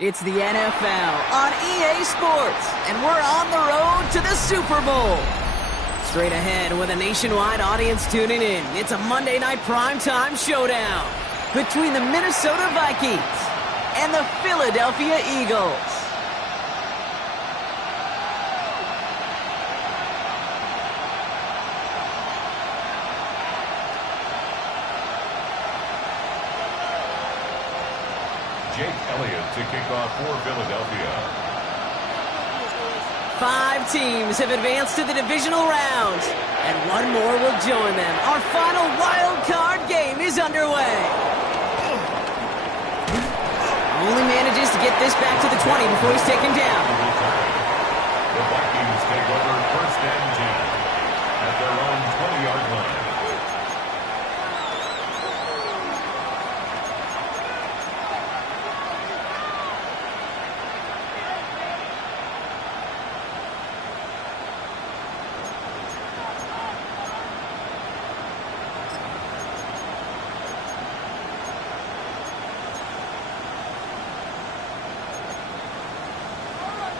It's the NFL on EA Sports, and we're on the road to the Super Bowl. Straight ahead with a nationwide audience tuning in, it's a Monday night primetime showdown between the Minnesota Vikings and the Philadelphia Eagles. To kick off for Philadelphia. 5 teams have advanced to the divisional round, and one more will join them. Our final wild card game is underway. Only manages to get this back to the 20 before he's taken down. The Vikings take over 1st and 10 at their own 20-yard line.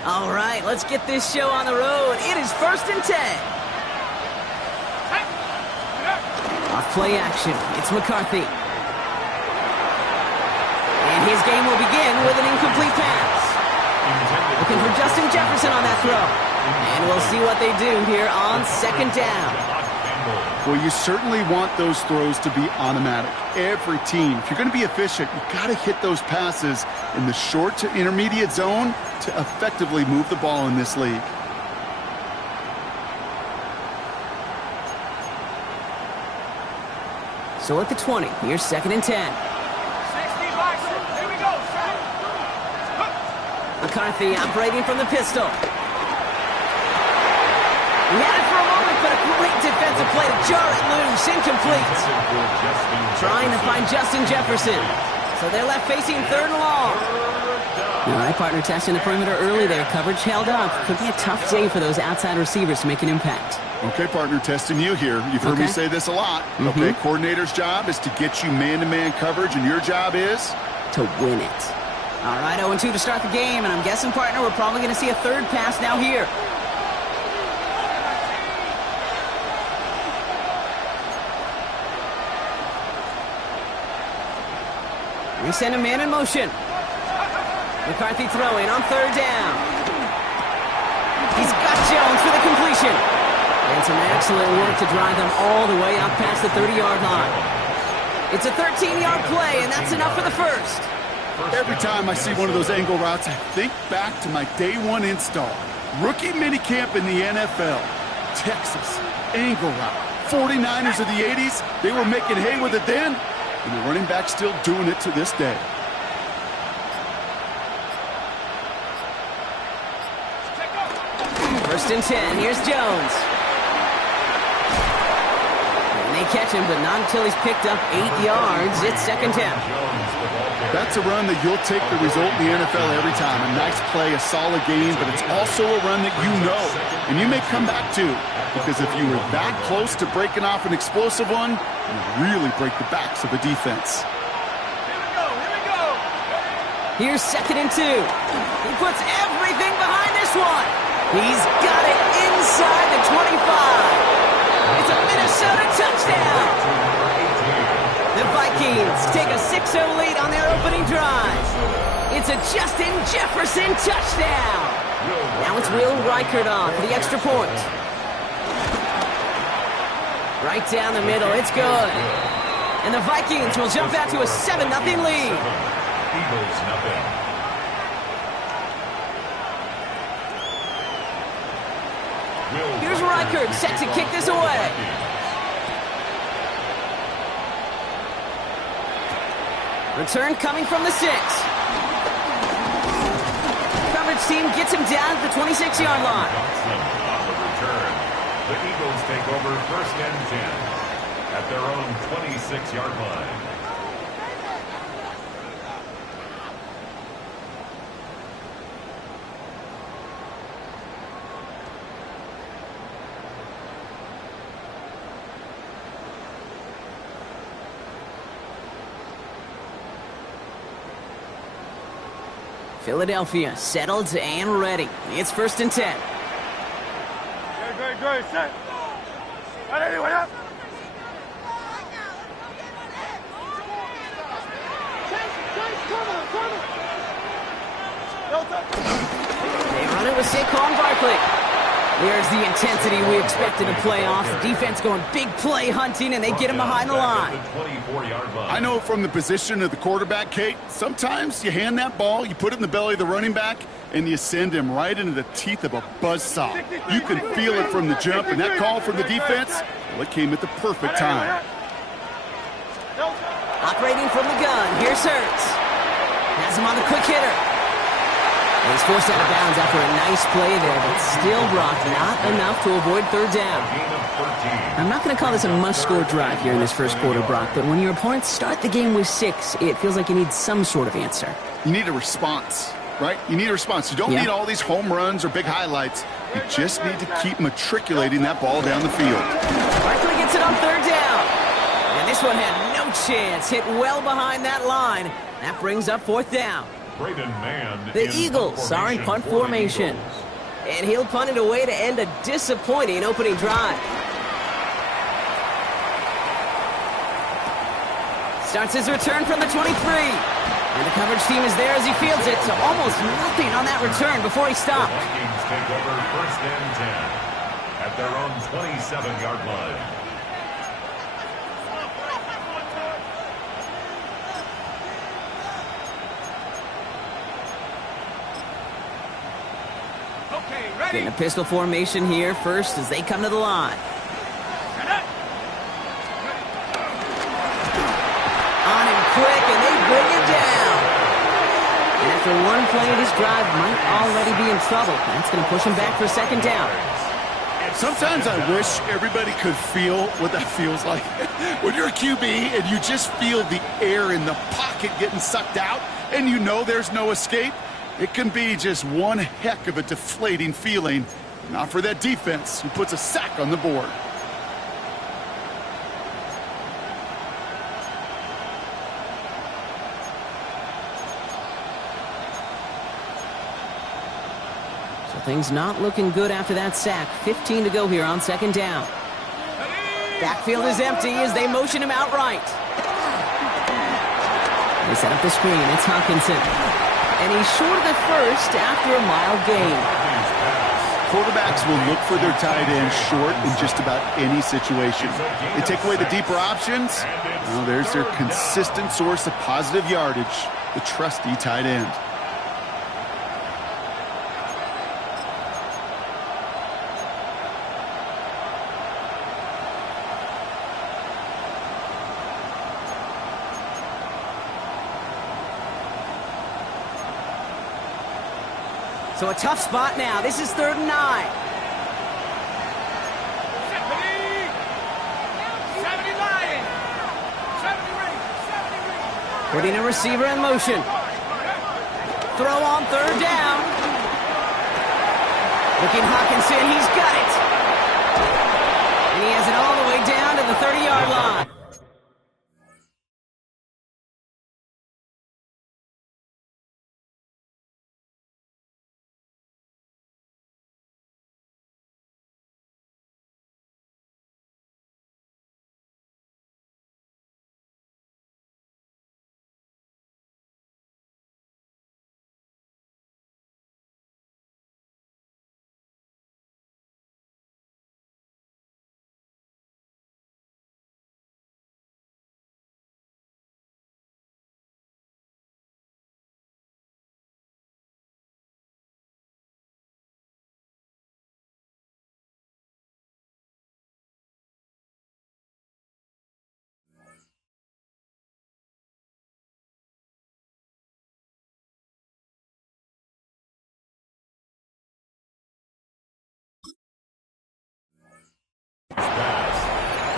All right, let's get this show on the road. It is 1st and 10. Off play action. It's McCarthy. And his game will begin with an incomplete pass. Looking for Justin Jefferson on that throw. And we'll see what they do here on 2nd down. Well, you certainly want those throws to be automatic. Every team, if you're going to be efficient, you've got to hit those passes in the short to intermediate zone to effectively move the ball in this league. So at the 20, here's 2nd and 10. McCarthy operating from the pistol. He had it for a moment, but a great defensive play to jar it loose. Incomplete. Trying to find Justin Jefferson. So they're left facing 3rd and long. All right, partner, testing the perimeter early there. Coverage held up. Could be a tough day for those outside receivers to make an impact. Okay, partner, testing you here. You've heard me say this a lot. Okay, coordinator's job is to get you man-to-man coverage, and your job is? To win it. All right, 0-2 to start the game, and I'm guessing, partner, we're probably going to see a 3rd pass now here. We send a man in motion. McCarthy throwing on 3rd down. He's got Jones for the completion. And some excellent work to drive them all the way up past the 30-yard line. It's a 13-yard play, and that's enough for the first. Every time I see one of those angle routes, I think back to my day one install. Rookie minicamp in the NFL. Texas, angle route. 49ers of the 80s, they were making hay with it then, and the running back's still doing it to this day. First and 10, here's Jones. And they catch him, but not until he's picked up 8 yards. It's second down. That's a run that you'll take the result in the NFL every time. A nice play, a solid game, but it's also a run that you know, and you may come back to, because if you were that close to breaking off an explosive one, you really break the backs of a defense. Here's second and 2. He puts everything behind this one. He's got it inside the 25. It's a Minnesota touchdown. The Vikings take a 6-0 lead on their opening drive. It's a Justin Jefferson touchdown. Now it's Will Reichert on for the extra point. Right down the middle, it's good. And the Vikings will jump out to a 7-0 lead. Eagles nothing. Here's Reichert set to kick this away. Return coming from the 6. Coverage team gets him down at the 26-yard line. On the return, the Eagles take over first and 10 at their own 26-yard line. Philadelphia settled and ready. It's first and 10. Good, set. Ready, wait up. They run it with Saquon Barkley. There's the intensity we expected in playoffs. The defense going big play hunting, and they get him behind the line. I know from the position of the quarterback, Kate, sometimes you hand that ball, you put it in the belly of the running back, and you send him right into the teeth of a buzzsaw. You can feel it from the jump, and that call from the defense, well, it came at the perfect time. Operating from the gun, here's Hurts. Has him on the quick hitter. And he's forced out of bounds after a nice play there, but still, Brock, not enough to avoid third down. I'm not going to call this a must-score drive here in this first quarter, Brock, but when your opponents start the game with 6, it feels like you need some sort of answer. You need a response, right? You need a response. You don't need all these home runs or big highlights. You just need to keep matriculating that ball down the field. Barkley gets it on third down. And this one had no chance. Hit well behind that line. That brings up fourth down. The Eagles are in punt formation. And he'll punt it away to end a disappointing opening drive. Starts his return from the 23. And the coverage team is there as he fields it. So almost nothing on that return before he stopped. The Vikings take over first and 10 at their own 27-yard line. Getting a pistol formation here first as they come to the line. On him quick, and they bring it down. And after one play, this drive might already be in trouble. That's going to push him back for second down. Sometimes I wish everybody could feel what that feels like. When you're a QB and you just feel the air in the pocket getting sucked out and you know there's no escape, it can be just one heck of a deflating feeling. Not for that defense who puts a sack on the board. So things not looking good after that sack. 15 to go here on second down. Backfield is empty as they motion him outright. They set up the screen. It's Hawkinson. And he's short of the first after a mile gain. Quarterbacks will look for their tight end short in just about any situation. They take away the deeper options. Well, there's their consistent source of positive yardage, the trusty tight end. So a tough spot now. This is 3rd and 9. Putting a receiver in motion. Throw on 3rd down. Looking Hawkinson, he's got it. And he has it all the way down to the 30-yard line.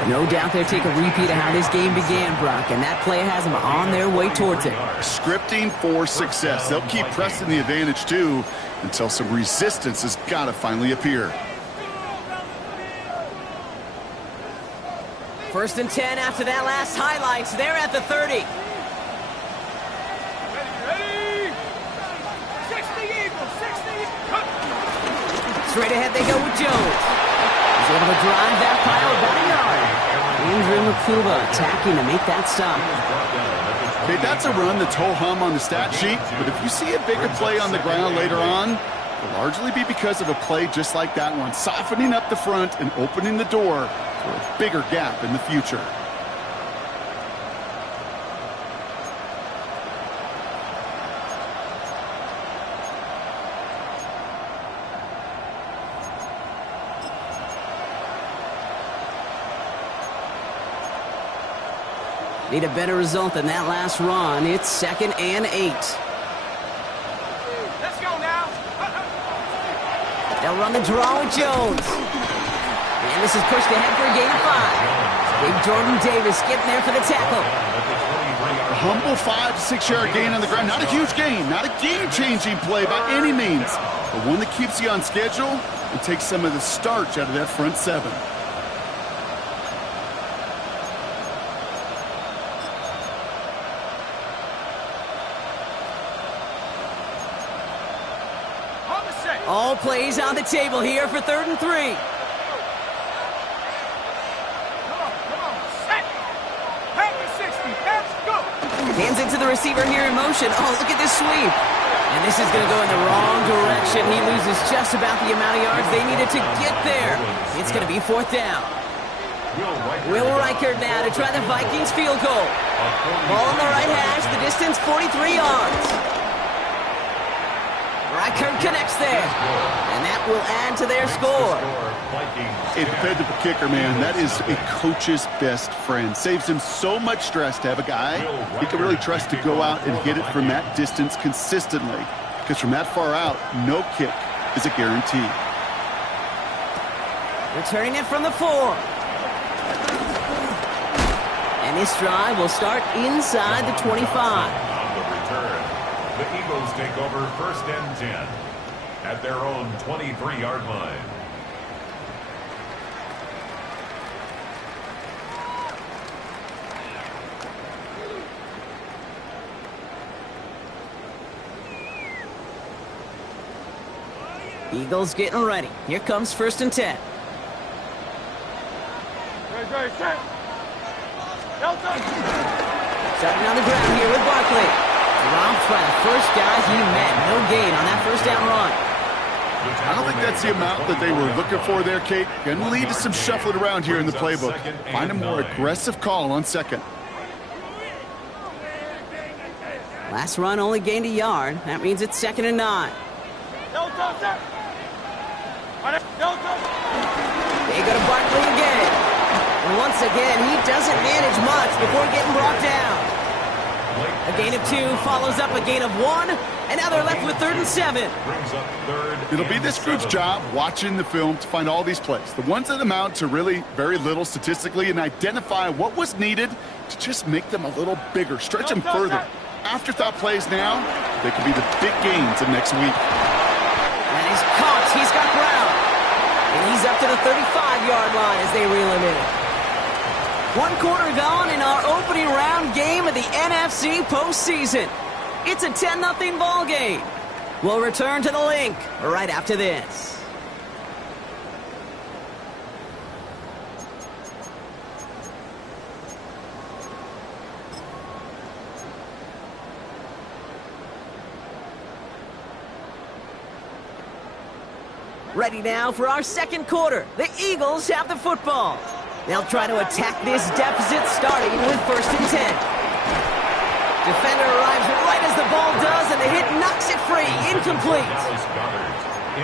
No doubt they'll take a repeat of how this game began, Brock, and that play has them on their way towards it. Scripting for success. They'll keep pressing the advantage, too, until some resistance has got to finally appear. 1st and 10 after that last highlights. They're at the 30. Ready? 60 Eagles, 60. Straight ahead they go with Jones. He's able to drive that pile about a yard. Andrew Makuba attacking to make that stop. Okay, that's a run that's ho-hum on the stat sheet, but if you see a bigger play on the ground later on, it'll largely be because of a play just like that one, softening up the front and opening the door for a bigger gap in the future. Need a better result than that last run. It's 2nd and 8. Let's go now. They'll run the draw with Jones. And this is pushed ahead for a gain of 5. Big Jordan Davis getting there for the tackle. A humble 5 to 6 yard gain on the ground. Not a huge gain, not a game-changing play by any means, but one that keeps you on schedule and takes some of the starch out of that front 7. All plays on the table here for 3rd and 3. Come on, set. Back to 60, let's go. Hands it to the receiver here in motion. Oh, look at this sweep. And this is going to go in the wrong direction. He loses just about the amount of yards they needed to get there. It's going to be 4th down. Will Reichert now to try the Vikings field goal. Ball on the right hash, the distance 43 yards. Reichert connects there, and that will add to their score. A dependable kicker, man. That is a coach's best friend. Saves him so much stress to have a guy he can really trust to go out and hit it from that distance consistently. Because from that far out, no kick is a guarantee. Returning it from the 4. And this drive will start inside the 25. On the return, the Eagles take over 1st and 10 at their own 23-yard line. Eagles getting ready. Here comes 1st and 10. Ready, set. Delta. Starting on the ground here with Barkley. Dropped by the first guy he met. No gain on that 1st down run. I don't think that's the amount that they were looking for there, Kate. Going to lead to some shuffling around here in the playbook. Find a more aggressive call on second. Last run only gained a yard. That means it's 2nd and 9. They go to Barkley again. And once again, he doesn't manage much before getting brought down. A gain of 2 follows up a gain of 1, and now they're left with 3rd and 7. It'll be this group's job watching the film to find all these plays, the ones that amount to really very little statistically, and identify what was needed to just make them a little bigger, stretch them further. Afterthought plays now, they could be the big gains of next week. And he's caught. He's got ground. And he's up to the 35-yard line as they reel him in. 1 quarter gone in our opening round game of the NFC postseason. It's a 10-0 ball game. We'll return to the link right after this. Ready now for our second quarter. The Eagles have the football. They'll try to attack this deficit starting with 1st and 10. Defender arrives right as the ball does, and the hit knocks it free. Incomplete.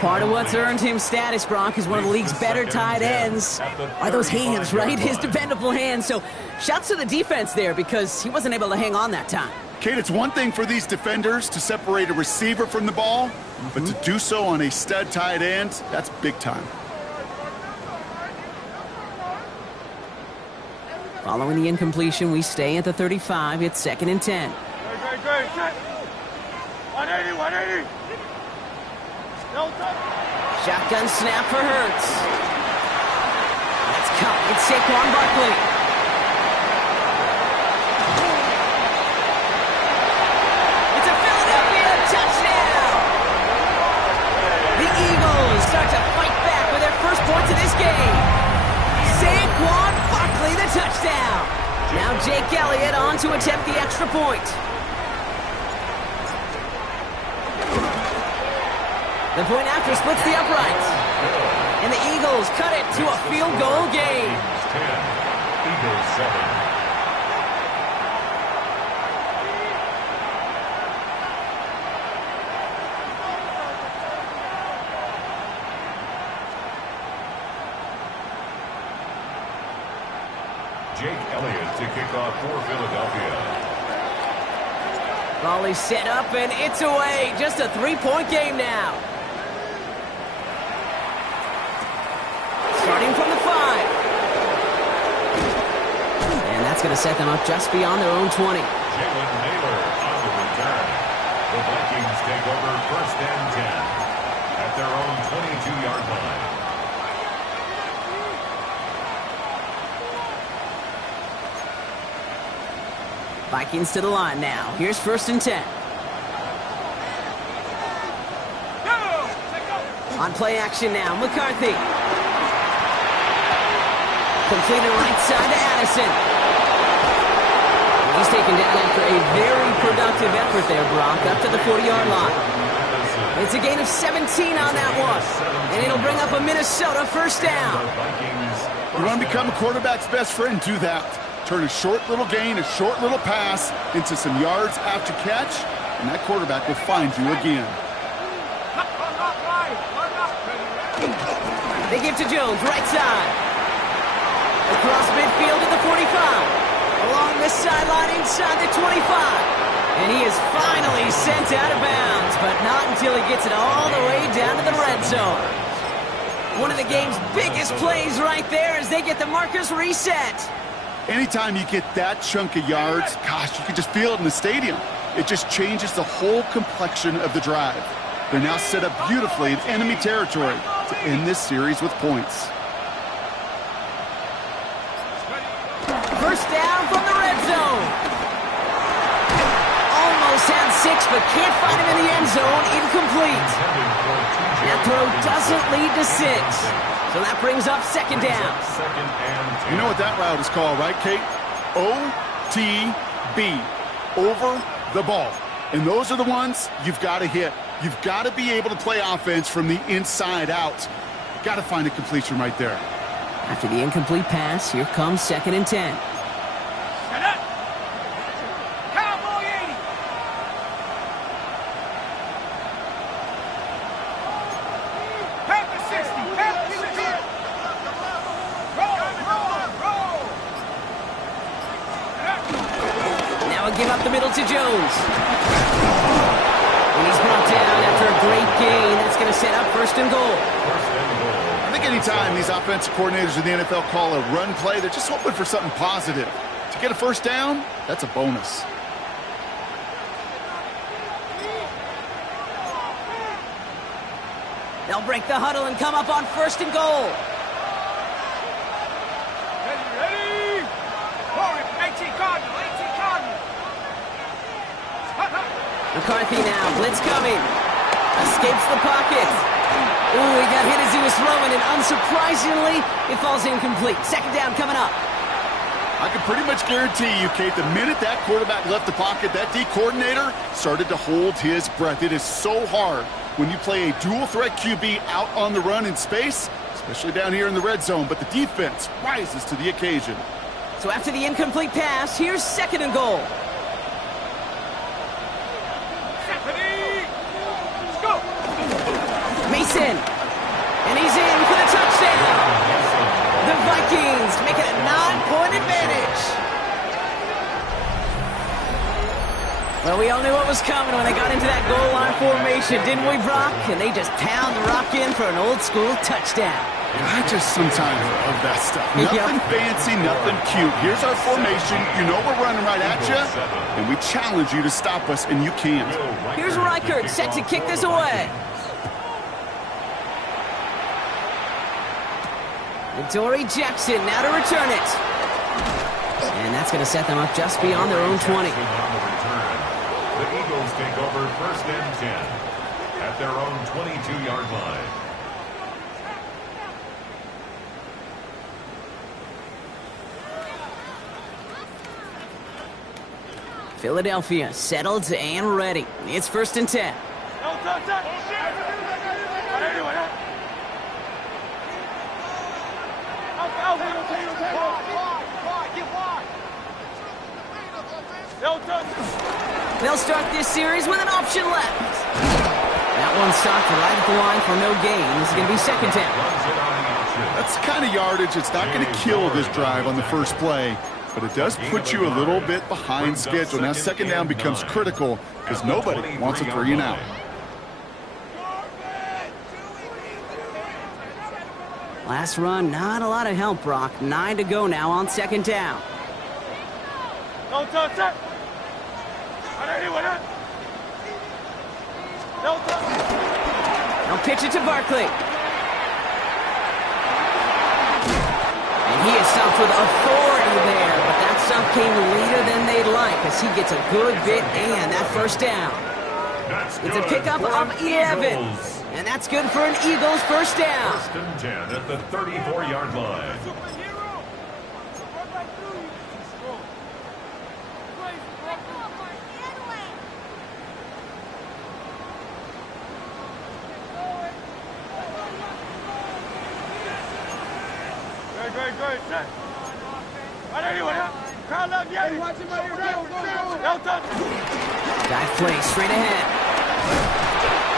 Part of what's earned him status, Brock, is one of the league's better tight ends. Are those hands, right? His dependable hands. So shouts to the defense there because he wasn't able to hang on that time. Kate, it's one thing for these defenders to separate a receiver from the ball, but to do so on a stud tight end, that's big time. Following the incompletion, we stay at the 35. It's 2nd and 10. 180. Shotgun snap for Hurts. That's caught. It's Saquon Barkley. It's a Philadelphia touchdown. The Eagles start to fight back with their first points of this game. Saquon Barkley, the touchdown. Now Jake Elliott on to attempt the extra point. The point after splits the uprights. And the Eagles cut it to a field goal game. 10, Eagles 7. Jake Elliott to kick off for Philadelphia. Volley set up, and it's away. Just a 3-point game now. Starting from the 5. And that's going to set them up just beyond their own 20. Jalen Naylor on the return. The Vikings take over 1st and 10 at their own 22-yard line. Vikings to the line now. Here's 1st and 10. On play action now, McCarthy. Completed right side to Addison. He's taken down after a very productive effort there, Brock, up to the 40-yard line. It's a gain of 17 on that one, and it'll bring up a Minnesota 1st down. You want to become a quarterback's best friend, do that. Turn a short little gain, a short little pass into some yards after catch, and that quarterback will find you again. They give to Jones, right side. Across midfield to the 45. Along this sideline inside the 25. And he is finally sent out of bounds, but not until he gets it all the way down to the red zone. One of the game's biggest plays right there as they get the markers reset. Anytime you get that chunk of yards, gosh, you can just feel it in the stadium. It just changes the whole complexion of the drive. They're now set up beautifully in enemy territory to end this series with points. 1st down from the red zone. Almost had 6, but can't find him in the end zone. Incomplete. That throw doesn't lead to 6. So that brings up 2nd down. You know what that route is called, right, Kate? OTB, over the ball. And those are the ones you've got to hit. You've got to be able to play offense from the inside out. Got to find a completion right there. After the incomplete pass, here comes 2nd and 10. Shut up! Cowboy 80! Panther 60! Panther 60! Roll! Now a give up the middle to Jones. And he's brought down after a great gain. That's going to set up 1st and goal. I think anytime these offensive coordinators in the NFL call a run play, they're just hoping for something positive. To get a 1st down, that's a bonus. They'll break the huddle and come up on 1st and goal. Ready? Forward! 18 Cardinal! 18 Cardinal! McCarthy now, blitz coming. Escapes the pocket. Ooh, he got hit as he was throwing, and unsurprisingly, it falls incomplete. 2nd down coming up. I can pretty much guarantee you, Kate, the minute that quarterback left the pocket, that D coordinator started to hold his breath. It is so hard when you play a dual-threat QB out on the run in space, especially down here in the red zone, but the defense rises to the occasion. So after the incomplete pass, here's 2nd and goal. Mason, and he's in for the touchdown. The Vikings make it a 9-point advantage. Well, we all knew what was coming when they got into that goal line formation, didn't we, Brock? And they just pound the rock in for an old-school touchdown. I just sometimes love that stuff. Nothing fancy, nothing cute. Here's our formation. You know we're running right at you, and we challenge you to stop us, and you can't. Here's Reichert set to kick this away. Dory Jackson now to return it. And that's going to set them up just beyond their own 20. The Eagles take over 1st and 10 at their own 22-yard line. Philadelphia settled and ready. It's 1st and 10. They'll start this series with an option left. That one stopped right at the line for no gain. This is going to be 2nd down. That's the kind of yardage that's not going to kill this drive on the first play, but it does put you a little bit behind schedule. Now 2nd down becomes critical because nobody wants a 3 and out. Last run, not a lot of help, Brock. 9 to go now on 2nd down. They'll pitch it to Barkley. And he is stopped with authority there, but that stop came later than they'd like as he gets a good bit and that 1st down. It's a pickup of 11. And that's good for an Eagles 1st down. 1st and 10 at the 34-yard line. Dive play straight ahead.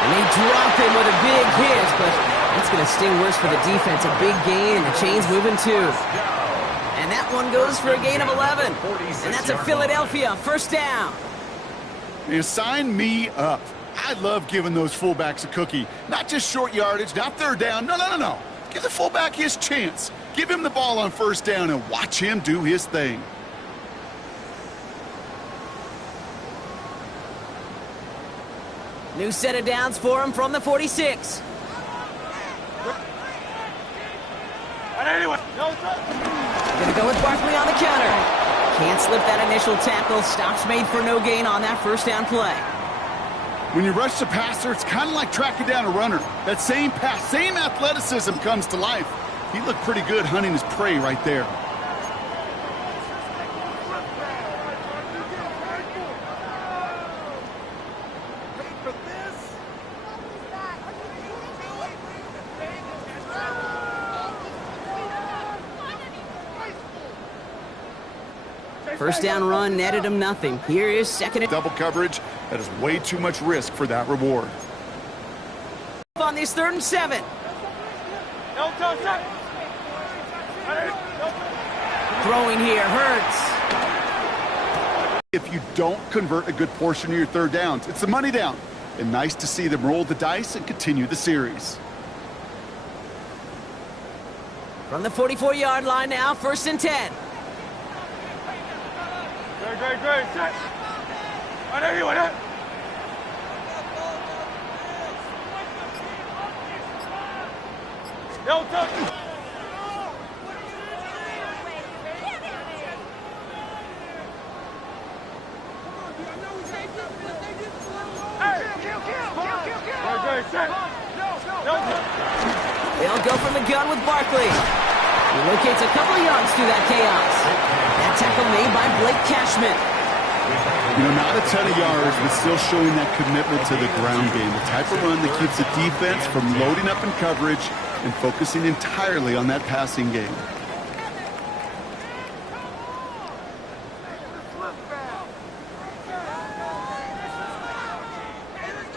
And they drop him with a big hit, but it's going to sting worse for the defense. A big gain, and the chain's moving too. And that one goes for a gain of 11. And that's a Philadelphia 1st down. Man, sign me up. I love giving those fullbacks a cookie. Not just short yardage, not 3rd down. No. Give the fullback his chance. Give him the ball on 1st down and watch him do his thing. New set of downs for him from the 46. Gonna go with Barkley on the counter. Can't slip that initial tackle. Stops made for no gain on that 1st down play. When you rush the passer, it's kind of like tracking down a runner. That same pass, same athleticism comes to life. He looked pretty good hunting his prey right there. First down run netted him nothing. Here is second. Double coverage, that is way too much risk for that reward. On this 3rd and 7. Throwing here hurts. If you don't convert a good portion of your 3rd downs, it's the money down. And nice to see them roll the dice and continue the series. From the 44-yard line now, 1st and 10. Great. Set. On anyone. No touch. They'll go from the gun with Barkley. He locates a couple of yards through that chaos. That tackle made by Blake Cashman. You know, not a ton of yards, but still showing that commitment to the ground game. The type of run that keeps the defense from loading up in coverage and focusing entirely on that passing game.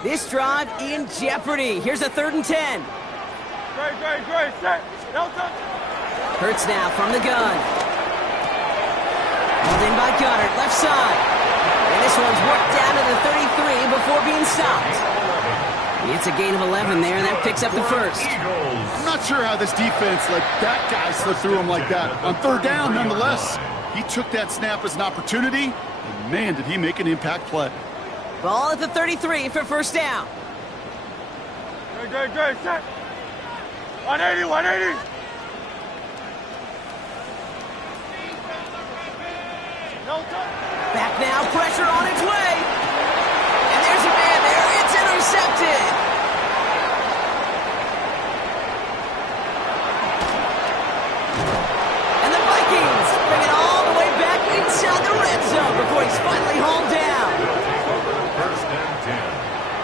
This drive in jeopardy. Here's a 3rd and 10. Great. Set. No touch. Hurts now from the gun. Held in by Goddard, left side. And this one's worked down to the 33 before being stopped. It's a gain of 11 there, and that picks up the 1st. I'm not sure how this defense let that guy slip through him like that. On 3rd down, nonetheless, he took that snap as an opportunity, and man, did he make an impact play. Ball at the 33 for 1st down. Great. Set. 180. No touch. Back now, pressure on its way. And there's a man there. It's intercepted. And the Vikings bring it all the way back inside the red zone before he's finally hauled down. 1st and 10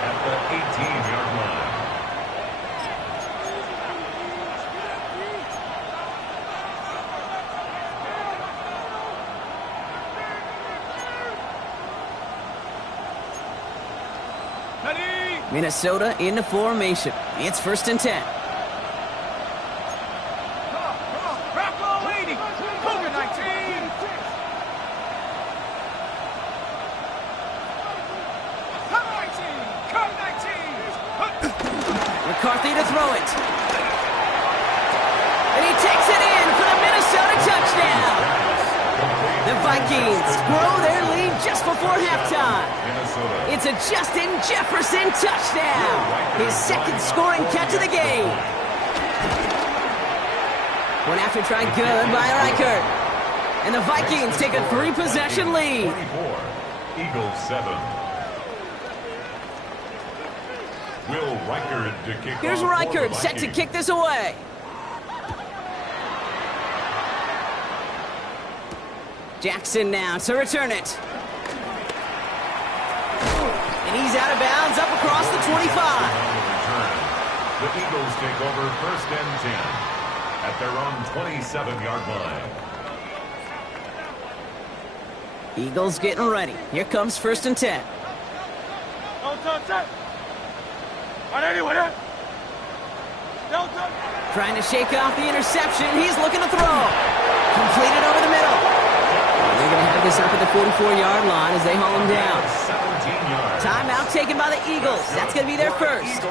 at the 18-yard line. Minnesota into formation. It's 1st and 10. Come on. Rocco leading. Cougar 19. Come 19. McCarthy to throw it. And he takes it in for the Minnesota touchdown. The Vikings grow their lead just before halftime. It's a Justin Jefferson touchdown. His 2nd scoring catch of the game. One after try good by Reichert. And the Vikings take a 3-possession lead. 24, Eagles 7. Will Reichert to kick off. Here's Reichert set to kick this away. Jackson now to return it. And he's out of bounds up across the 25. The Eagles take over 1st and 10 at their own 27-yard line. Eagles getting ready. Here comes 1st and 10. No touch. On anyone. No touch. Trying to shake off the interception. He's looking to throw. Completed over the middle. They're going to have this up at the 44-yard line as they haul him down. 17 yards. Timeout taken by the Eagles. That's going to be their first.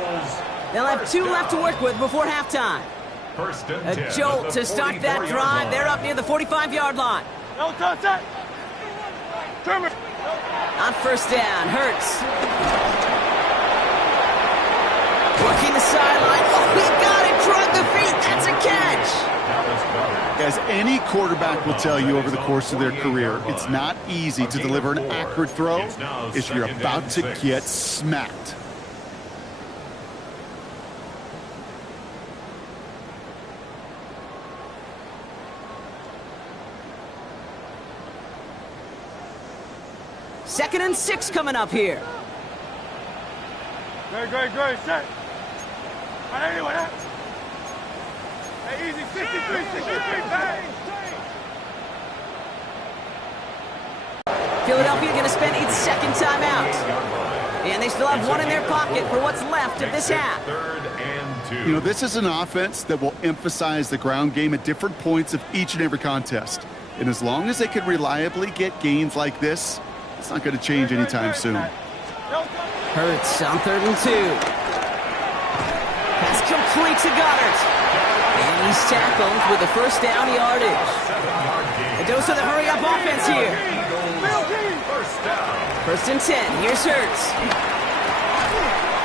They'll have 2 left to work with before halftime. 1st and 10 A jolt to start that drive. They're up near the 45-yard line. No touch. Turn it. On 1st down, Hurts. Working the sideline. Oh, he got it. Drug the feet. That's a catch. As any quarterback will tell you over the course of their career, it's not easy to deliver an accurate throw if you're about to get smacked. Second and 6 coming up here. Great. Set. On anyone. Hey, easy. 63. Hey. Philadelphia going to spend its second timeout. And they still have one in their pocket for what's left of this half. Third and 2. You know, this is an offense that will emphasize the ground game at different points of each and every contest. And as long as they can reliably get gains like this, it's not going to change anytime soon. Hurts on 3rd and 2. Pass complete to Goddard. And he's tackled with a first down yardage. A dose of the hurry-up offense here. First down. 1st and 10. Here's Hurts.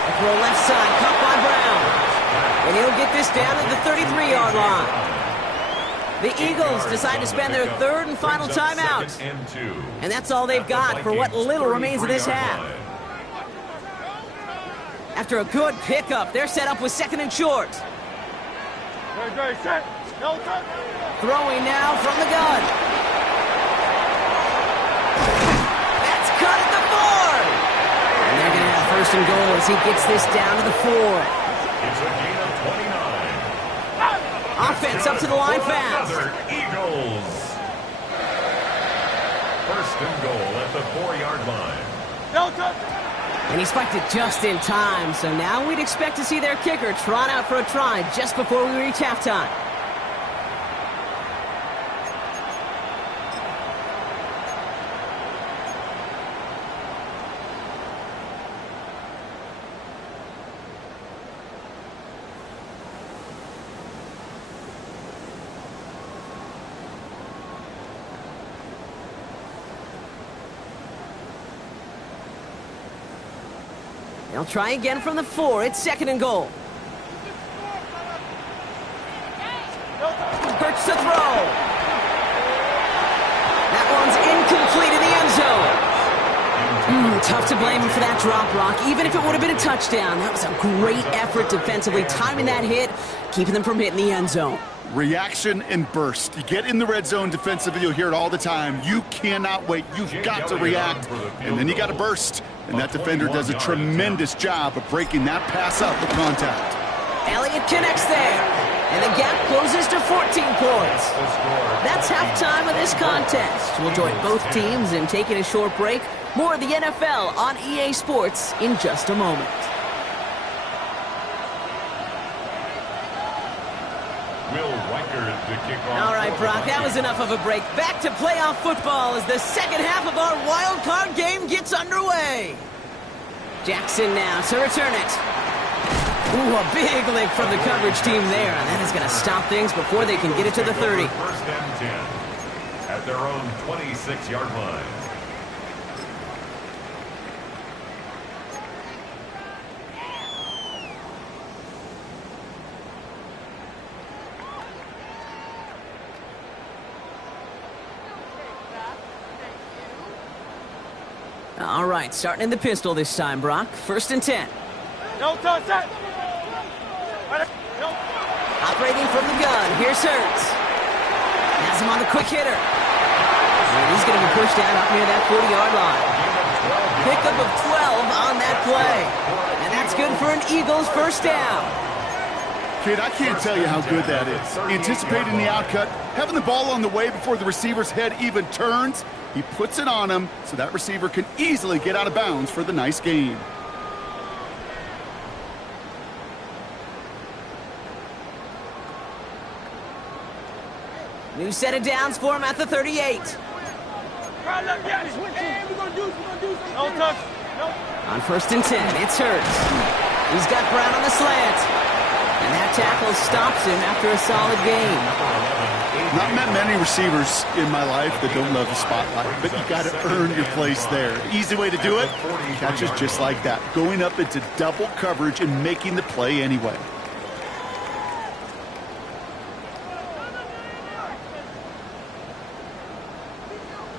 A throw left side, caught by Brown. And he'll get this down at the 33-yard line. The Eagles decide to spend their 3rd and final timeout. And that's all they've got for what little remains of this half. After a good pickup, they're set up with 2nd and short. Throwing now from the gun. That's cut at the 4. And they're going to have 1st and goal as he gets this down to the 4. It's a gain of 29. Offense up to the line fast. Eagles. 1st and goal at the 4-yard line. And he spiked it just in time, so now we'd expect to see their kicker trot out for a try just before we reach halftime. They'll try again from the 4. It's 2nd and goal. Hurts to throw. That one's incomplete in the end zone. Tough to blame him for that drop, Brock. Even if it would have been a touchdown, that was a great effort defensively, timing that hit, keeping them from hitting the end zone. Reaction and burst. You get in the red zone defensively, you'll hear it all the time. You cannot wait. You've got to react, and then you got to burst. And that defender does a tremendous job of breaking that pass up with contact. Elliott connects there, and the gap closes to 14 points. That's halftime of this contest. We'll join both teams in taking a short break. More of the NFL on EA Sports in just a moment. All right, Brock, that was enough of a break. Back to playoff football as the second half of our wild card game gets underway. Jackson now to return it. Ooh, a big lick from the coverage team there. And that is going to stop things before they can get it to the 30. 1st and 10 at their own 26-yard line. All right, starting in the pistol this time, Brock. 1st and 10. Operating from the gun. Here's Hurts. Has him on the quick hitter. And he's going to be pushed down up near that 40-yard line. Pickup of 12 on that play. And that's good for an Eagles 1st down. Kid, I can't tell you how good that is. Anticipating the outcut, having the ball on the way before the receiver's head even turns. He puts it on him so that receiver can easily get out of bounds for the nice gain. New set of downs for him at the 38. On 1st and 10, it's Hurts. He's got Brown on the slant. And that tackle stops him after a solid gain. Not met many receivers in my life that don't love the spotlight, but you got to earn your place there. Easy way to do it, catches just like that, going up into double coverage and making the play anyway.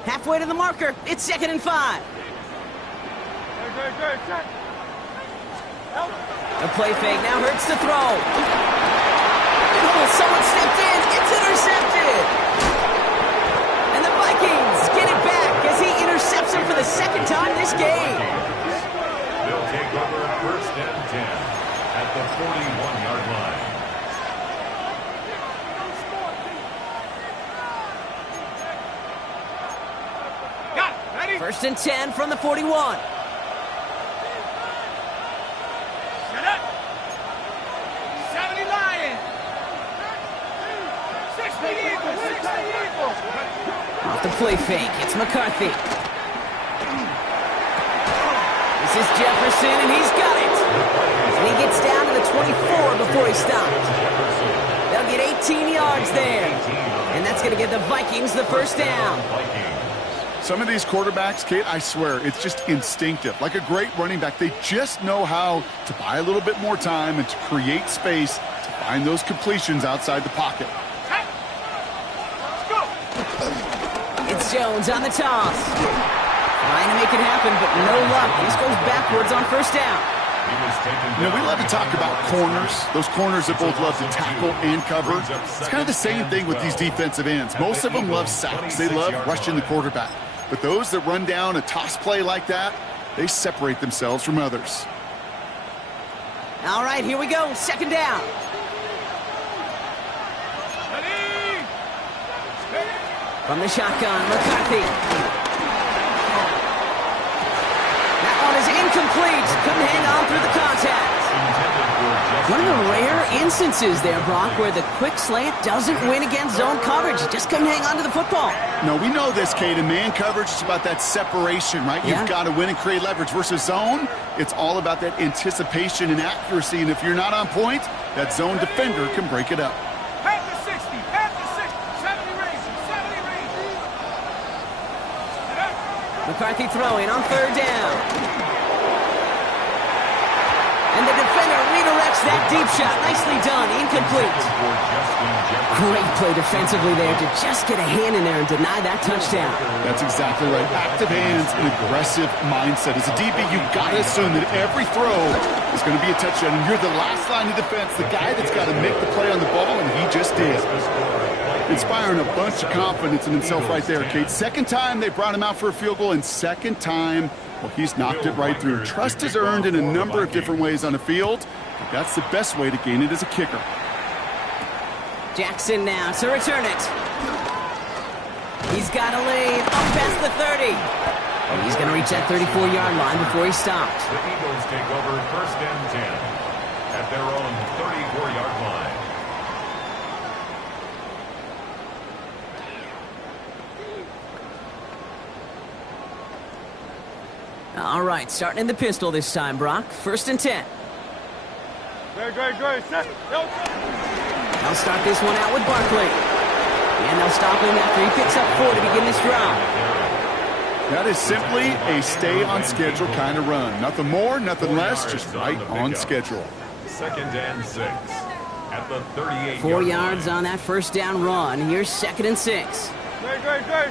Halfway to the marker, it's 2nd and 5. A play fake, now Hurts to throw. Oh, someone stepped in, it's intercepted. And the Vikings get it back as he intercepts him for the 2nd time this game. They'll take over 1st and 10 at the 41-yard line. Got it. Ready? First and 10 from the 41. Set up. 70 Lions. 60 Eagles. 60 Eagles. Off the play fake, it's McCarthy. This is Jefferson, and he's got it. And he gets down to the 24 before he stopped. They'll get 18 yards there. And that's going to give the Vikings the first down. Some of these quarterbacks, Kate, I swear, it's just instinctive. Like a great running back, they just know how to buy a little bit more time and to create space to find those completions outside the pocket. Let's go. It's Jones on the toss. Trying to make it happen, but no luck. This goes backwards on first down. You know, we love to talk about corners, those corners that both love to tackle and cover. It's kind of the same thing with these defensive ends. Most of them love sacks. They love rushing the quarterback. But those that run down a toss play like that, they separate themselves from others. All right, here we go. Second down. Ready. From the shotgun, McCarthy. That one is incomplete. Couldn't hang on through the contact. One of the rare instances there, Brock, where the quick slant doesn't win against zone coverage. He just couldn't hang on to the football. No, we know this, Kate. In man coverage, it's about that separation, right? Yeah. You've got to win and create leverage. Versus zone, it's all about that anticipation and accuracy. And if you're not on point, that zone defender can break it up. Half the 60. Half the 60. 70 raises. 70 raises. Set up. McCarthy throwing on third down. And the defender redirects that deep shot. Nicely done. Incomplete. Great play defensively there to just get a hand in there and deny that touchdown. That's exactly right. Active hands and aggressive mindset. As a DB, you've got to assume that every throw is going to be a touchdown. And you're the last line of defense, the guy that's got to make the play on the ball, and he just did. Inspiring a bunch of confidence in himself right there, Kate. Second time they brought him out for a field goal, and second time, well, he's knocked it right through. Trust is earned in a number of different ways on the field, but that's the best way to gain it as a kicker. Jackson now to return it. He's got a lead up past the 30. And he's going to reach that 34-yard line before he stopped. The Eagles take over first and 10 at their own 34-yard line. All right, starting in the pistol this time, Brock. First and 10. Great. Set. They'll start this one out with Barkley. And they'll stop him after he picks up 4 to begin this drive. That is simply a stay-on-schedule kind of run. Nothing more, nothing less, just right on schedule. Second and 6 at the 38. 4 yards on that first down run. Here's second and 6. Great.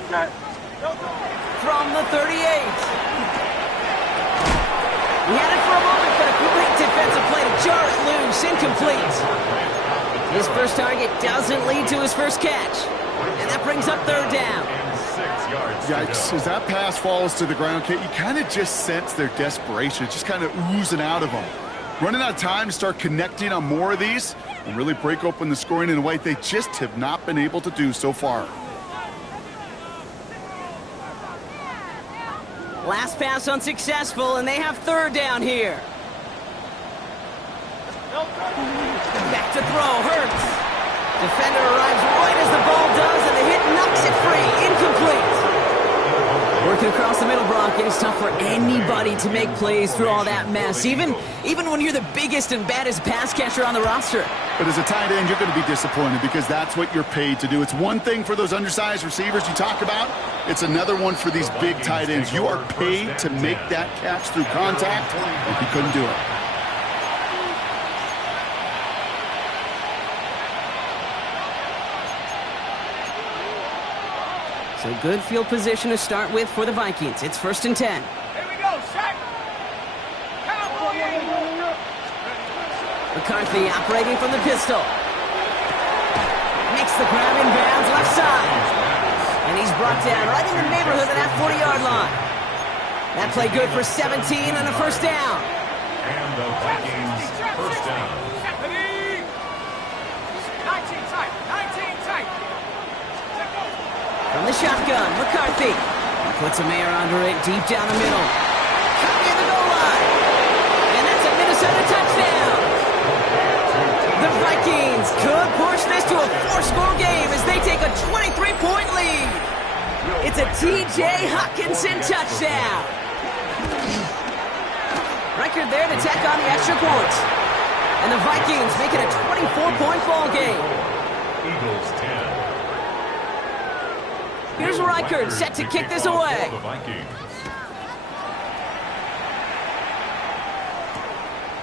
Set. From the 38. He had it for a moment, but a great defensive play to jar it loose. Incomplete. His first target doesn't lead to his first catch. And that brings up third down. And 6 yards. Yikes. As that pass falls to the ground, Kate, you kind of just sense their desperation. It's just kind of oozing out of them. Running out of time to start connecting on more of these and really break open the scoring in a way they just have not been able to do so far. Last pass unsuccessful, and they have third down here. Back to throw, Hurts. Defender arrives right as the ball does, and the hit knocks it free. Incomplete. Working across the middle, Brock, it is tough for anybody to make plays through all that mess, even when you're the biggest and baddest pass catcher on the roster. But as a tight end, you're going to be disappointed because that's what you're paid to do. It's one thing for those undersized receivers you talk about. It's another one for these big tight ends. You are paid to make that catch through contact, and he couldn't do it. So good field position to start with for the Vikings. It's first and 10. Here we go. Set. Cowboy. McCarthy operating from the pistol. Makes the grab in bounds left side. And he's brought down right in the neighborhood of that 40-yard line. That play good for 17 and a first down. And the Vikings first down. 19 tight. From the shotgun, McCarthy. Puts a man under it deep down the middle. Cut near the goal line. And that's a Minnesota touchdown. The Vikings could push this to a 4-score game as they take a 23-point lead. It's a T.J. Hockenson touchdown. Record there to tack on the extra points. And the Vikings make it a 24-point ball game. Eagles 10. Here's Reichard set to kick this away.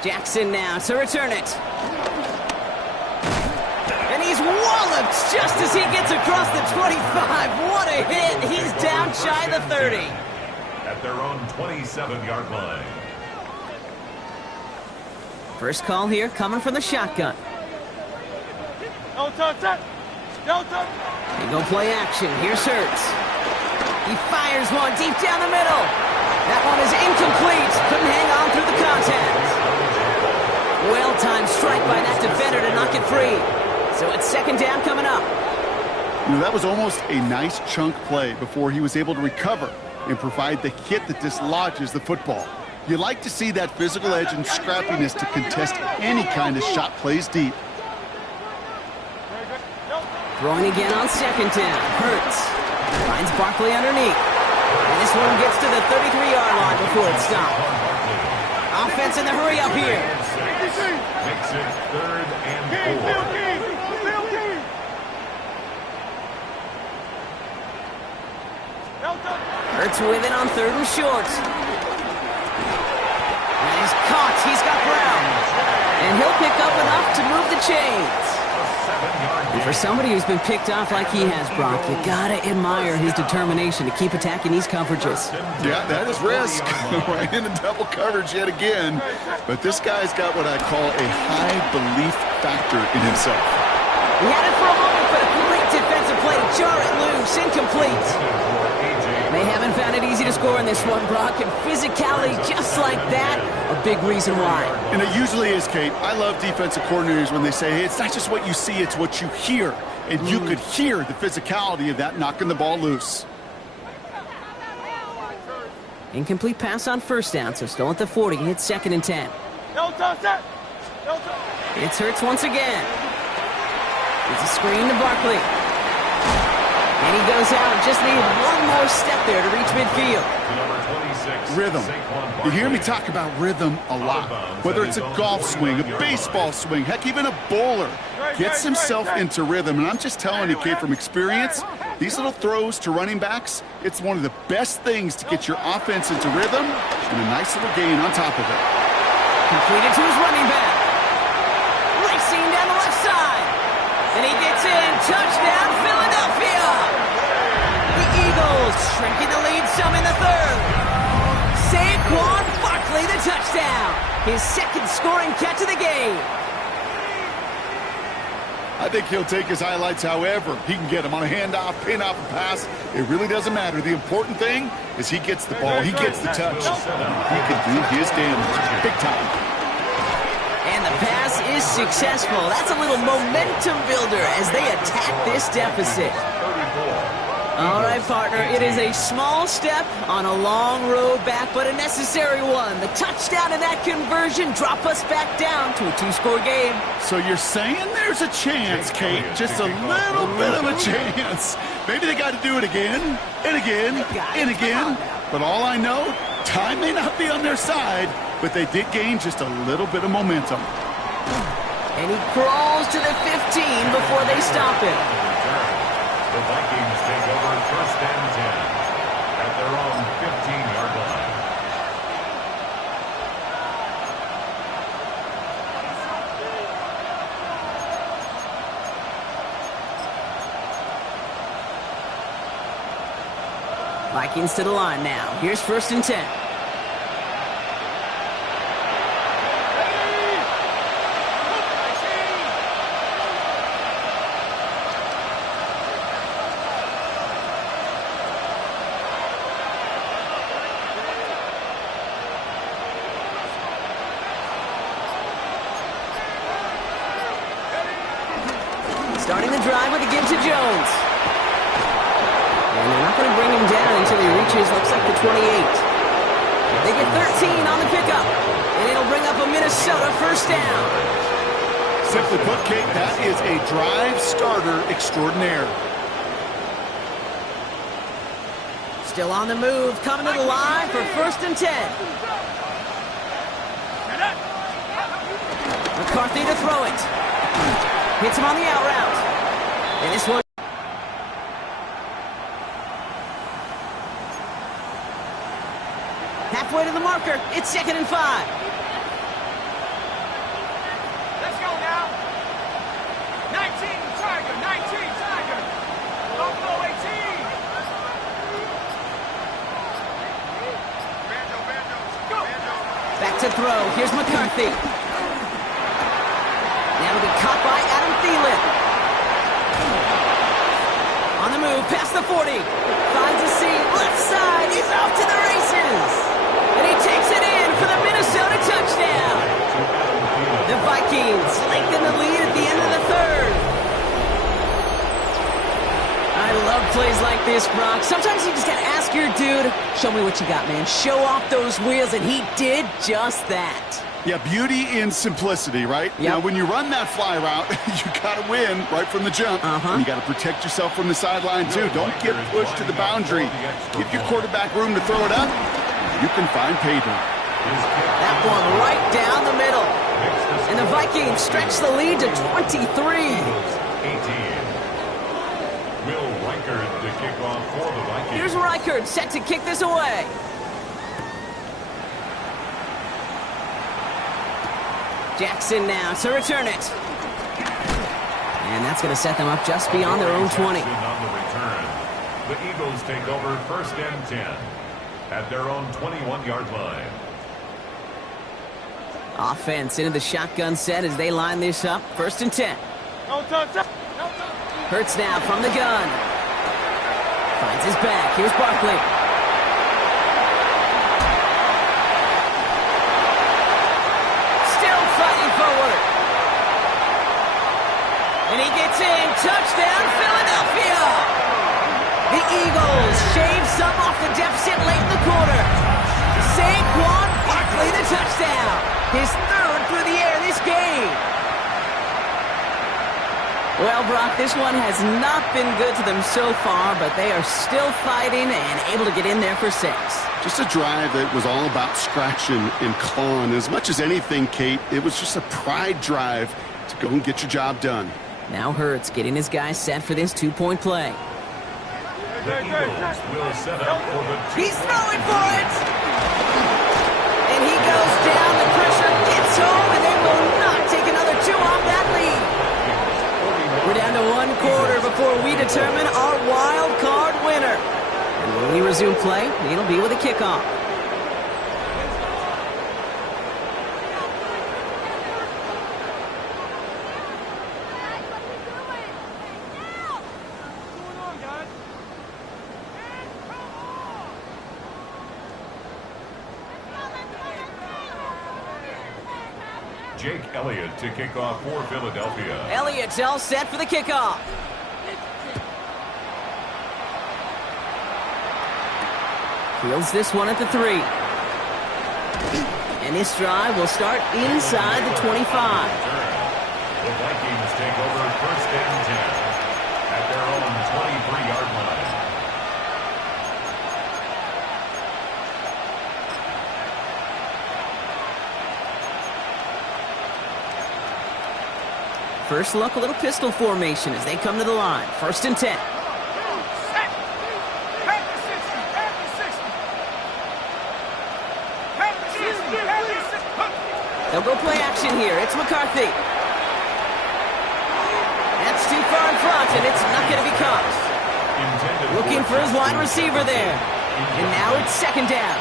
Jackson now to return it. And he's walloped just as he gets across the 25. What a hit. He's down shy of the 30. At their own 27-yard line. First call here coming from the shotgun. They go play action. Here's Hurts. He fires one deep down the middle. That one is incomplete. Couldn't hang on through the contact. Well-timed strike by that defender to knock it free. So it's second down coming up. You know, that was almost a nice chunk play before he was able to recover and provide the hit that dislodges the football. You like to see that physical edge and scrappiness to contest any kind of shot plays deep. Throwing again on second down. Hurts. Finds Barkley underneath. And this one gets to the 33-yard line before it's stopped. Offense in the hurry up here. Makes it 3rd and 4. Hurts with it on 3rd and short. And he's caught. He's got Brown. And he'll pick up enough to move the chains. And for somebody who's been picked off like he has, Brock, you gotta admire his determination to keep attacking these coverages. Yeah, that is risk. Right into double coverage yet again. But this guy's got what I call a high belief factor in himself. He had it for a moment, but a great defensive play to jar it loose. Incomplete. They haven't found it easy to score in this one, Brock, and physicality just like that, a big reason why. And it usually is, Kate. I love defensive coordinators when they say, hey, it's not just what you see, it's what you hear. And you could hear the physicality of that knocking the ball loose. Incomplete pass on first down, so still at the 40. It's 2nd and 10. It's Hurts once again. It's a screen to Barkley. And he goes out. Just need one more step there to reach midfield. Rhythm. You hear me talk about rhythm a lot. Whether it's a golf swing, a baseball swing, heck, even a bowler gets himself into rhythm. And I'm just telling you, Kate, from experience, these little throws to running backs, it's one of the best things to get your offense into rhythm and a nice little gain on top of it. Completed to his running back. Racing down the left side. And he gets in. Touchdown, Philadelphia. The Eagles shrinking the lead some in the 3rd. Saquon Barkley, the touchdown. His 2nd scoring catch of the game. I think he'll take his highlights however he can get them on a handoff, pin off, a pass. It really doesn't matter. The important thing is he gets the ball. He gets the touch. He can do his damage big time. And the pass is successful. That's a little momentum builder as they attack this deficit. All right, partner, it is a small step on a long road back, but a necessary one. The touchdown and that conversion drop us back down to a 2-score game. So you're saying there's a chance, Kate, just a little bit of a chance. Maybe they got to do it again, and again, and again. But all I know, time may not be on their side, but they did gain just a little bit of momentum. And he crawls to the 15 before they stop him. The Vikings take over 1st and 10 at their own 15-yard line. Vikings to the line now. Here's 1st and 10. Starting the drive with a give to Jones. And they're not going to bring him down until he reaches inches, looks like the 28. They get 13 on the pickup, and it'll bring up a Minnesota first down. Simply put, Kate, that is a drive starter extraordinaire. Still on the move, coming to the line for first and 10. McCarthy to throw it. Hits him on the out route. And this one. Halfway to the marker. It's 2nd and 5. Let's go now. 19, Tiger. 19, Tiger. Buffalo 18. Go. Back to throw. Here's McCarthy. That'll be caught by Adam Thielen. On the move, past the 40. Finds a seam, left side. He's off to the races. And he takes it in for the Minnesota touchdown. The Vikings lengthen the lead at the end of the third. I love plays like this, Brock. Sometimes you just got to ask your dude, show me what you got, man. Show off those wheels, and he did just that. Yeah, beauty in simplicity, right? Yep. Now, when you run that fly route, you got to win right from the jump. And you got to protect yourself from the sideline, too. Don't get pushed to the boundary. Give your quarterback room to throw it up. You can find pay dirt. That one right down the middle. And the Vikings stretch the lead to 23. 18. Will Reichard to kick off for the Vikings. Here's Reichard set to kick this away. Jackson now to return it. And that's going to set them up just beyond their own 20. On the return. The Eagles take over first and 10 at their own 21-yard line. Offense into the shotgun set as they line this up. First and 10. Hurts now from the gun. Finds his back. Here's Barkley. Still fighting forward. And he gets in. Touchdown, Philadelphia. The Eagles shave some off the deficit late in the quarter. Saquon Barkley the touchdown. His third through the air this game. Well, Brock, this one has not been good to them so far, but they are still fighting and able to get in there for 6. Just a drive that was all about scratching and clawing. As much as anything, Kate, it was just a pride drive to go and get your job done. Now Hurts getting his guys set for this 2-point play. The Eagles will set up for the He's throwing for it! And he goes down, the pressure gets home, and they will not take another 2 off that lead. We're down to 1 quarter before we determine our wild card winner. And when we resume play, it'll be with a kickoff. Jake Elliott to kick off for Philadelphia. Elliott's all set for the kickoff. Fields this one at the 3. And this drive will start inside the 25. The Vikings take over first and 10 at their own 23-yard line. First look, a little pistol formation as they come to the line. First and 10. They'll go play action here. It's McCarthy. That's too far in front, and it's not going to be caught. Looking for his wide receiver there. And now it's 2nd down.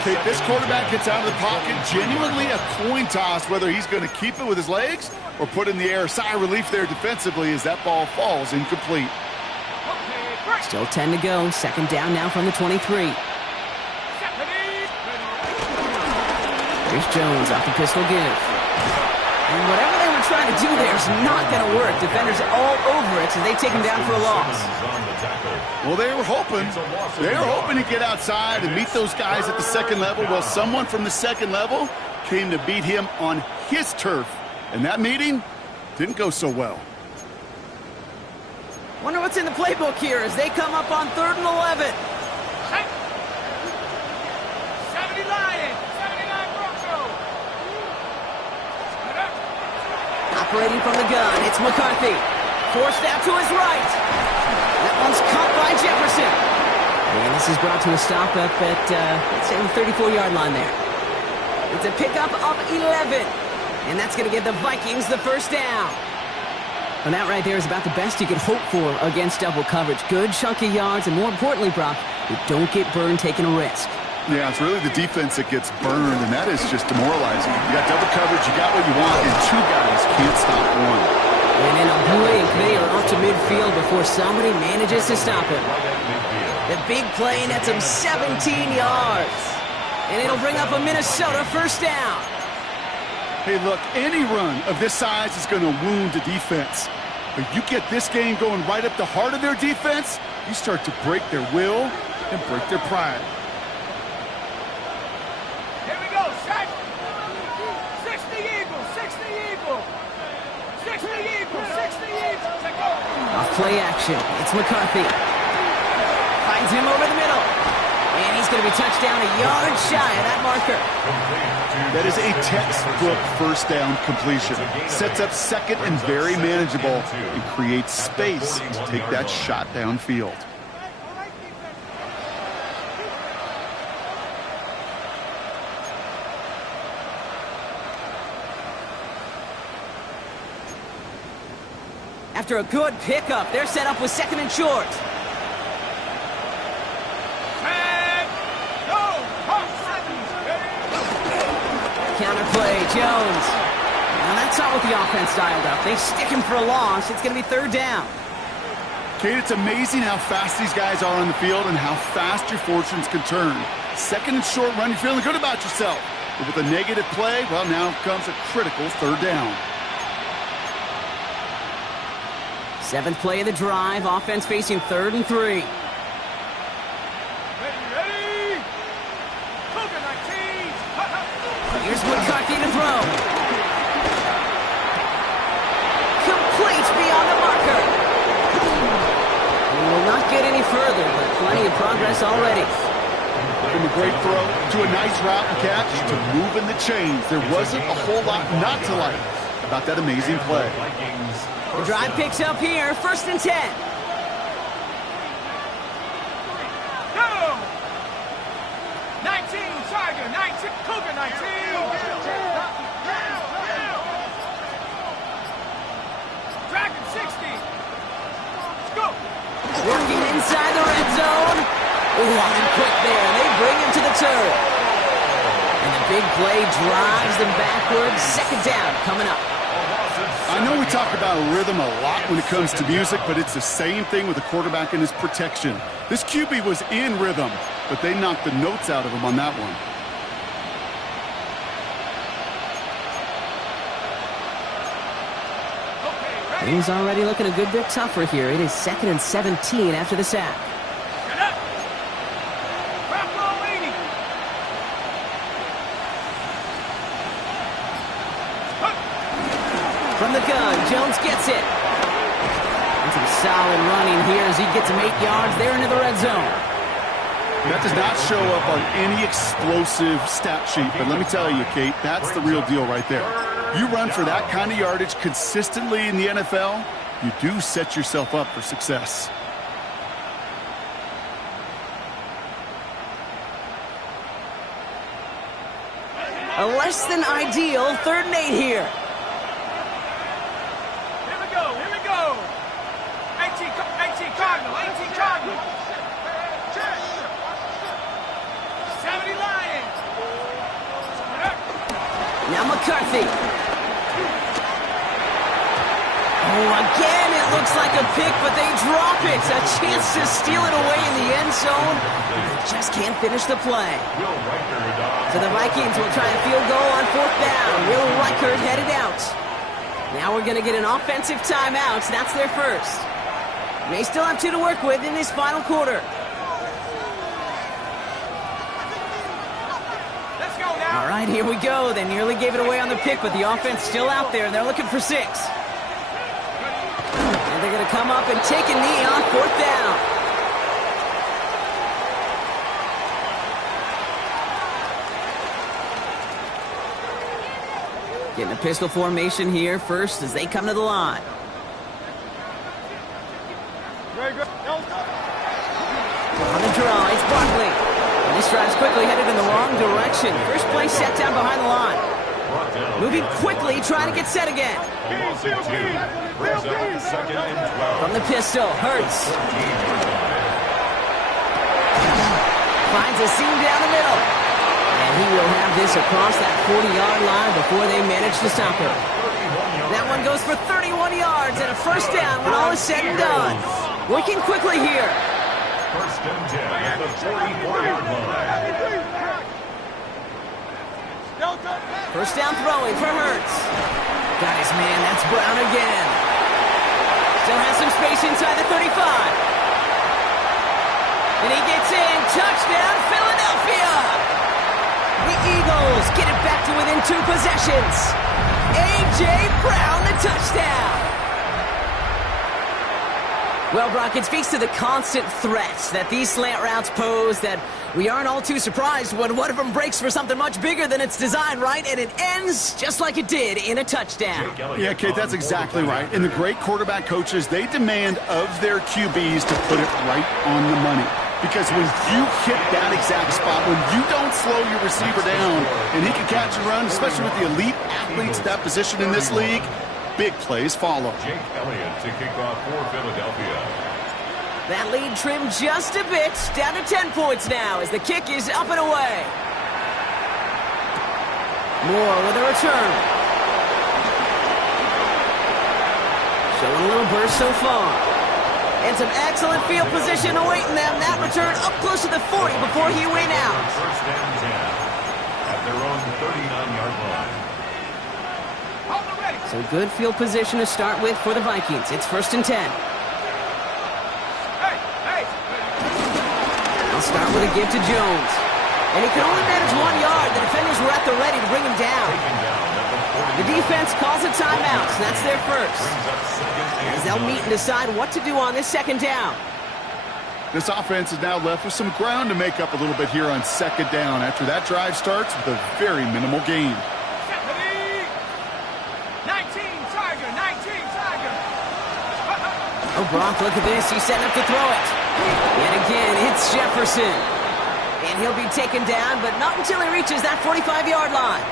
Okay, this quarterback gets out of the pocket, genuinely a coin toss, whether he's going to keep it with his legs or put in the air. Sigh of relief there defensively as that ball falls incomplete. Still 10 to go. 2nd down now from the 23. Here's Jones off the pistol give. And whatever they were trying to do there is not going to work. Defenders all over it, so they take him down for a loss. On the tackle. Well, they were hoping. They were hoping to get outside and meet those guys at the second level. Well, someone from the second level came to beat him on his turf. And that meeting didn't go so well. Wonder what's in the playbook here as they come up on 3rd and 11. 70 Lions, 79 Broncos. Operating from the gun, it's McCarthy. Forced out to his right. That one's caught by Jefferson. And this is brought to a stop up at, let's say, the 34-yard line there. It's a pickup of 11. And that's going to give the Vikings the first down. And that right there is about the best you could hope for against double coverage. Good chunky yards, and more importantly, Brock, you don't get burned taking a risk. Yeah, it's really the defense that gets burned, and that is just demoralizing. You got double coverage, you got what you want, and two guys can't stop one. And in a blink, they are off to midfield before somebody manages to stop him. The big play nets him 17 yards. And it'll bring up a Minnesota first down. Hey, look, any run of this size is going to wound the defense. But you get this game going right up the heart of their defense, you start to break their will and break their pride. Here we go, set. 60 Eagles, 60 Eagles. 60 Eagles, 60 Eagles. Take over. Off play action, it's McCarthy. Finds him over the middle. And he's going to be touched down a yard shy of that marker. That is a textbook first down completion. Sets up second and very manageable and creates space to take that shot downfield. After a good pickup, they're set up with 2nd and short. Counterplay, Jones. Now that's not what the offense dialed up. They stick him for a loss. It's going to be 3rd down. Kate, it's amazing how fast these guys are on the field and how fast your fortunes can turn. 2nd and short run, you're feeling good about yourself. But with a negative play, well, now comes a critical 3rd down. 7th play of the drive. Offense facing 3rd and 3. Here's McCarthy to throw. Complete beyond the marker. He will not get any further, but plenty of progress already. From a great throw to a nice route and catch to moving the chains. There wasn't a whole lot not to like about that amazing play. The drive picks up here, 1st and 10. Go! 19, Tiger, 19, Cougar, 19. Dragon, 60. Let's go. Working inside the red zone. Line quick there. They bring him to the turf. And the big play drives them backwards. 2nd down coming up. I know we talk about rhythm a lot when it comes to music, but it's the same thing with the quarterback and his protection. This QB was in rhythm, but they knocked the notes out of him on that one. Things already looking a good bit tougher here. It is 2nd and 17 after the sack. Get up. From the gun, Jones gets it. And some solid running here as he gets him 8 yards there into the red zone. That does not show up on any explosive stat sheet, but let me tell you, Kate, that's the real deal right there. You run for that kind of yardage consistently in the NFL, you do set yourself up for success. A less than ideal 3rd and 8 here. Here we go, here we go. 18 Cardinal, 18 Cardinal. 70 Lions. Now McCarthy. Oh, again, it looks like a pick, but they drop it. A chance to steal it away in the end zone. Just can't finish the play. So the Vikings will try a field goal on 4th down. Will Reichert headed out. Now we're going to get an offensive timeout. That's their first. They still have 2 to work with in this final quarter. Let's go now. All right, here we go. They nearly gave it away on the pick, but the offense still out there. They're looking for 6. And they're going to come up and take a knee on 4th down. Getting a pistol formation here first as they come to the line. On the draw, it's Barkley. And this drive's quickly headed in the wrong direction. First play set down behind the line. Moving quickly, trying to get set again. From the pistol, Hurts. Finds a seam down the middle. And he will have this across that 40-yard line before they manage to stop him. That one goes for 31 yards and a first down when all is said and done. Working quickly here. First and 10 at the 44-yard line. First down throwing for Hurts. Got his man, that's Brown again. Still has some space inside the 35. And he gets in, touchdown Philadelphia! The Eagles get it back to within 2 possessions. A.J. Brown, the touchdown. Well, Brock, it speaks to the constant threats that these slant routes pose that we aren't all too surprised when one of them breaks for something much bigger than it's designed, right? And it ends just like it did in a touchdown. Yeah, Kate, that's exactly right. And the great quarterback coaches, they demand of their QBs to put it right on the money. Because when you hit that exact spot, when you don't slow your receiver down and he can catch and run, especially with the elite athletes at that position in this league, big plays follow. Jake Elliott to kick off for Philadelphia. That lead trimmed just a bit, down to 10 points now as the kick is up and away. Moore with a return. Showing a little burst so far. And some excellent field position awaiting them. That return up close to the 40 before he went out. First and 10 at their own 39-yard line. So good field position to start with for the Vikings. It's first and 10. They'll start with a give to Jones. And he can only manage 1 yard. The defenders were at the ready to bring him down. The defense calls a timeout. So that's their first. As they'll meet and decide what to do on this second down. This offense is now left with some ground to make up a little bit here on second down after that drive starts with a very minimal gain. 19 Tiger. Oh, Brock, look at this. He's setting up to throw it. Yet again, it's Jefferson. And he'll be taken down, but not until he reaches that 45-yard line.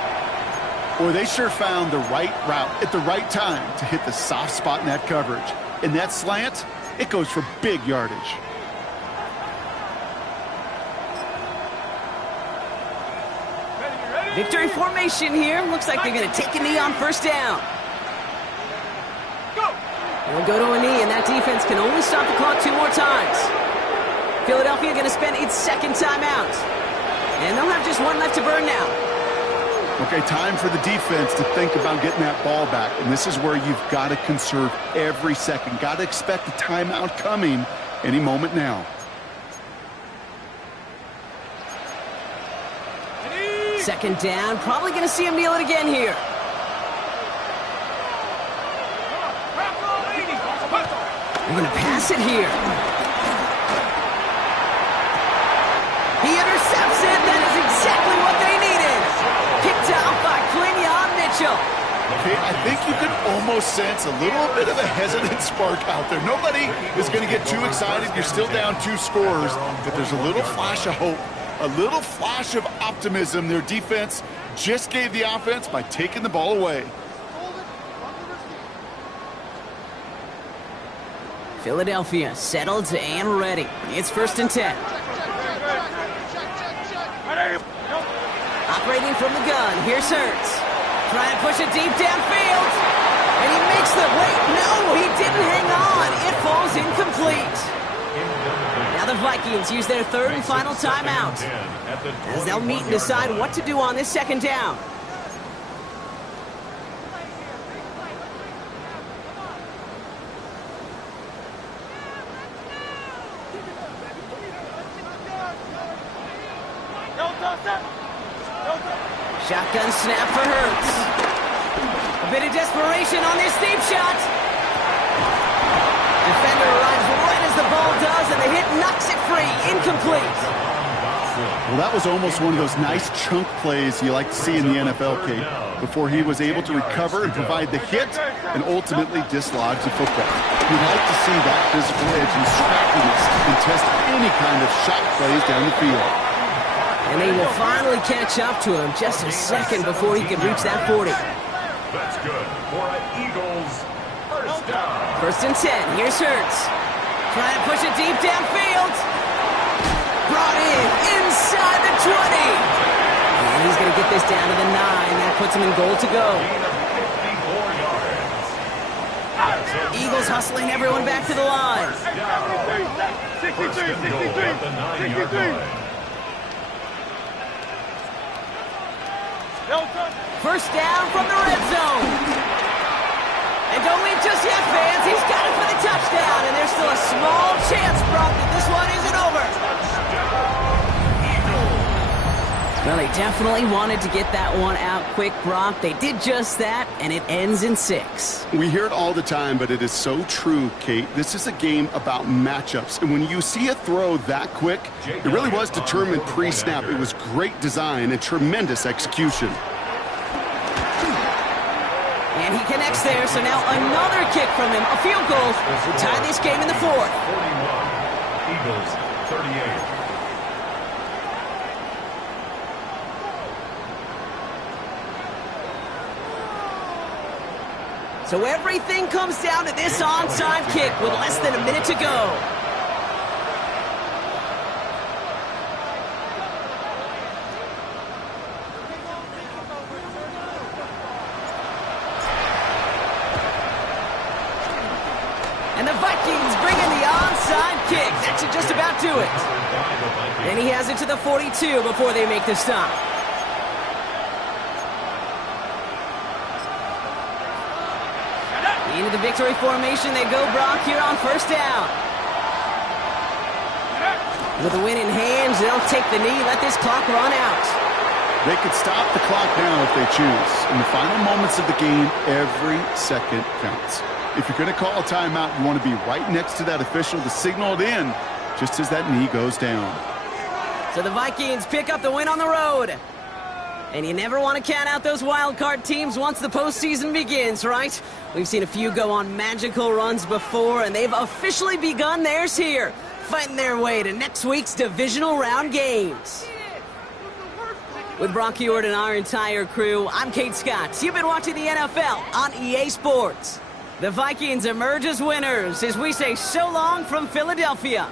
Boy, they sure found the right route at the right time to hit the soft spot in that coverage. And that slant, it goes for big yardage. Victory formation here. Looks like they're going to take a knee on first down. They'll go to a knee, and that defense can only stop the clock 2 more times. Philadelphia going to spend its second timeout. And they'll have just 1 left to burn now. Okay, time for the defense to think about getting that ball back. And this is where you've got to conserve every second. Got to expect the timeout coming any moment now. Second down. Probably going to see him kneel it again here. They're going to pass it here. He intercepts it. That is exactly what they needed. Picked off by Quinion Mitchell. Okay, I think you can almost sense a little bit of a hesitant spark out there. Nobody is going to get too excited. You're still down 2 scores, but there's a little flash of hope, a little flash of optimism. Their defense just gave the offense by taking the ball away. Philadelphia settled and ready. It's first and 10. Operating from the gun, here's Hurts. Trying to push it deep downfield. And he makes the wait. No, he didn't hang on. It falls incomplete. Now the Vikings use their third and final timeout as they'll meet and decide what to do on this second down. Shotgun snap for Hurts. A bit of desperation on this deep shot. Defender arrives right as the ball does, and the hit knocks it free. Incomplete. Well, that was almost one of those nice chunk plays you like to see in the NFL, Kate, before he was able to recover and provide the hit and ultimately dislodge the football. You'd like to see that physical edge and scrappiness and test any kind of shot plays down the field. And they will finally catch up to him just a second before he can reach that 40. That's good for an Eagles first down. 1st and 10. Here's Hurts. Trying to push it deep downfield. Brought in inside the 20. And he's going to get this down to the 9. That puts him in goal to go. 54 yards. Eagles hustling everyone back to the line. 63, 63. First down from the red zone. And don't leave just yet, fans. He's got it for the touchdown. And there's still a small chance, Brock, that this one isn't over. Well, they definitely wanted to get that one out quick, Brock. They did just that, and it ends in 6. We hear it all the time, but it is so true, Kate. This is a game about matchups. And when you see a throw that quick, it really was determined pre-snap. It was great design and tremendous execution. And he connects there, so now another kick from him. A field goal to tie this game in the 4th. 41. Eagles 38. So everything comes down to this onside kick with less than a minute to go. And the Vikings bring in the onside kick. That should just about do it. And he has it to the 42 before they make the stop. Into the victory formation they go, Brock, here on 1st down. With the win in hand, they'll take the knee, let this clock run out. They could stop the clock now if they choose. In the final moments of the game, every second counts. If you're going to call a timeout, you want to be right next to that official to signal it in just as that knee goes down. So the Vikings pick up the win on the road. And you never want to count out those wild card teams once the postseason begins, right? We've seen a few go on magical runs before, and they've officially begun theirs here, fighting their way to next week's divisional round games. With Brock Ewart and our entire crew, I'm Kate Scott. You've been watching the NFL on EA Sports. The Vikings emerge as winners as we say so long from Philadelphia.